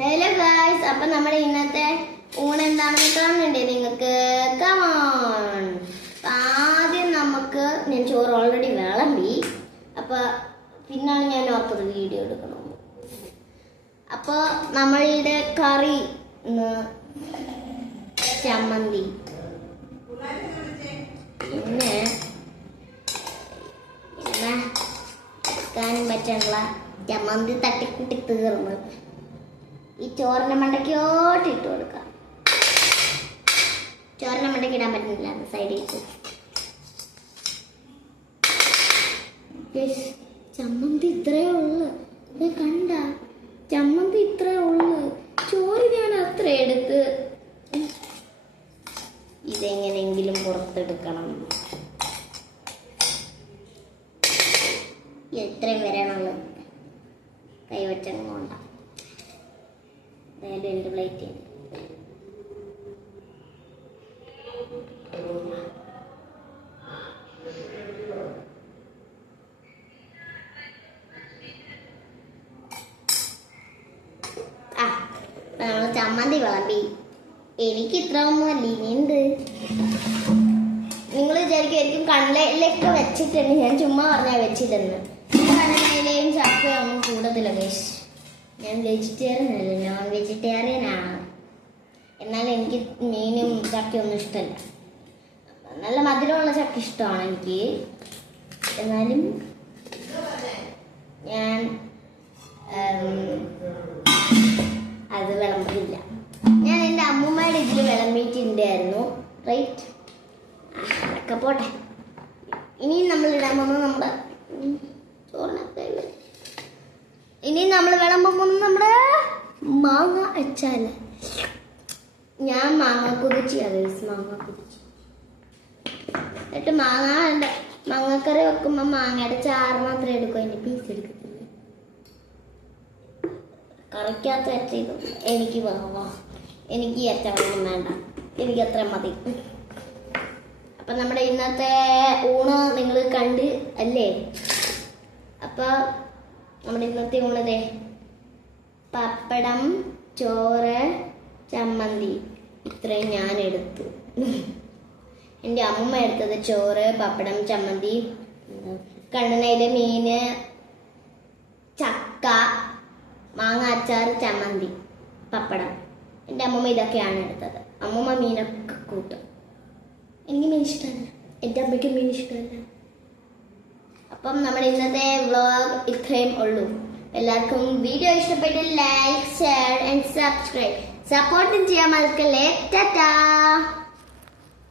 Hello guys, അപ്പൊ നമ്മുടെ ഇന്നത്തെ ഊണ് എന്താണെന്ന് കാണുന്നുണ്ടേ നിങ്ങൾക്ക്? കമോൺ. ആദ്യം ഞാൻ ചോറ് ഓൾറെഡി വിളമ്പി, അപ്പൊ പിന്നാണ് ഞാൻ ഓർത്തത് വീഡിയോ എടുക്കണം. അപ്പൊ നമ്മളുടെ കറി ചമ്മന്തി, പിന്നെ എടുക്കാനും പറ്റാനുള്ള ചമ്മന്തി തട്ടിക്കൂട്ടി തീർന്നു. ഈ ചോറിന്റെ മണ്ടയ്ക്കോട്ട് ഇട്ട് കൊടുക്കാം. ചോറിന്റെ മണ്ടയ്ക്ക് ഇടാൻ പറ്റുന്നില്ല, സൈഡിൽ ചമ്മന്തി ഇത്രയേ ഉള്ളു. കണ്ട, ചമ്മന്തി ഇത്രയേ ഉള്ളു. ചോറ് ഞാൻ അത്ര എടുത്ത് ഇതെങ്ങനെങ്കിലും പുറത്തെടുക്കണം. ഇത്രയും വരാനുള്ളു. കൈവച്ചങ്ങോണ്ട രണ്ട് പ്ലേറ്റ് നമ്മൾ ചമ്മന്തി വിളമ്പി. എനിക്ക് ഇത്ര ഒന്നുമല്ല, ഇനിയുണ്ട്. നിങ്ങൾ വിചാരിക്കും കണ്ണയിലൊക്കെ വെച്ചിട്ടുണ്ട്, ഞാൻ ചുമ്മാ പറഞ്ഞാൽ വെച്ചില്ലെന്ന്. കണ്ണയിലയും ചക്കയൊന്നും കൂടുതലാണ് ഗൈസ്. ഞാൻ വെജിറ്റേറിയൻ അല്ല, നോൺ വെജിറ്റേറിയൻ ആണ്. എന്നാൽ എനിക്ക് മീനും ചക്കയൊന്നും ഇഷ്ടമല്ല. നല്ല മധുരമുള്ള ചക്ക ഇഷ്ടമാണ് എനിക്ക്. എന്നാലും ഞാൻ അത് വിളമ്പില്ല. ഞാൻ എൻ്റെ അമ്മൂമ്മയുടെ ഇതിൽ വിളമ്പിയിട്ടുണ്ടായിരുന്നു. റൈറ്റ്, അതൊക്കെ പോട്ടെ. ഇനിയും നമ്മൾ ഇടാൻ പോകുന്നത് നമ്മുടെ ചോറിനകത്ത്. ഇനി നമ്മൾ വിളമ്പുമ്പോൾ നമ്മുടെ മാങ്ങ അച്ചാല്. ഞാൻ മാങ്ങ കുതിച്ചിയാണ്, മാങ്ങ കുതിച്ച്. എന്നിട്ട് മാങ്ങക്കറി വെക്കുമ്പോൾ മാങ്ങയുടെ ചാറ് മാത്രമേ എടുക്കൂ, അതിൻ്റെ പീസ് എടുക്കത്തില്ല. കറിക്കകത്ത് വെച്ചത് എനിക്ക് എനിക്ക് ഈ അച്ചാറൊന്നും വേണ്ട, എനിക്ക് അത്ര മതി. അപ്പം നമ്മുടെ ഇന്നത്തെ ഊണ് നിങ്ങൾ കണ്ട് അല്ലേ? അപ്പം നമ്മുടെ ഇന്നത്തെ ഊണതേ പപ്പടം, ചോറ്, ചമ്മന്തി, ഇത്രയും ഞാൻ എടുത്തു. എൻ്റെ അമ്മ എടുത്തത് ചോറ്, പപ്പടം, ചമ്മന്തി, കണ്ണനയിലെ മീന്, ചക്ക, മാങ്ങ അച്ചാർ, ചമ്മന്തി, പപ്പടം. എൻ്റെ അമ്മൂമ്മ ഇതൊക്കെയാണ് എടുത്തത്. അമ്മൂമ്മ മീനൊക്കെ കൂട്ടും. എനിക്ക് മീൻ ഇഷ്ടമല്ല, എൻ്റെ അമ്മയ്ക്ക് മീൻ ഇഷ്ടമല്ല. അപ്പം നമ്മുടെ ഇന്നത്തെ വ്ളോഗ് ഇത്രയും ഉള്ളൂ. എല്ലാവർക്കും വീഡിയോ ഇഷ്ടപ്പെട്ട് ലൈക്ക്, ഷെയർ ആൻഡ് സബ്സ്ക്രൈബ്. സപ്പോർട്ടും ചെയ്യാൻ മറക്കല്ലേ. ടാറ്റാ.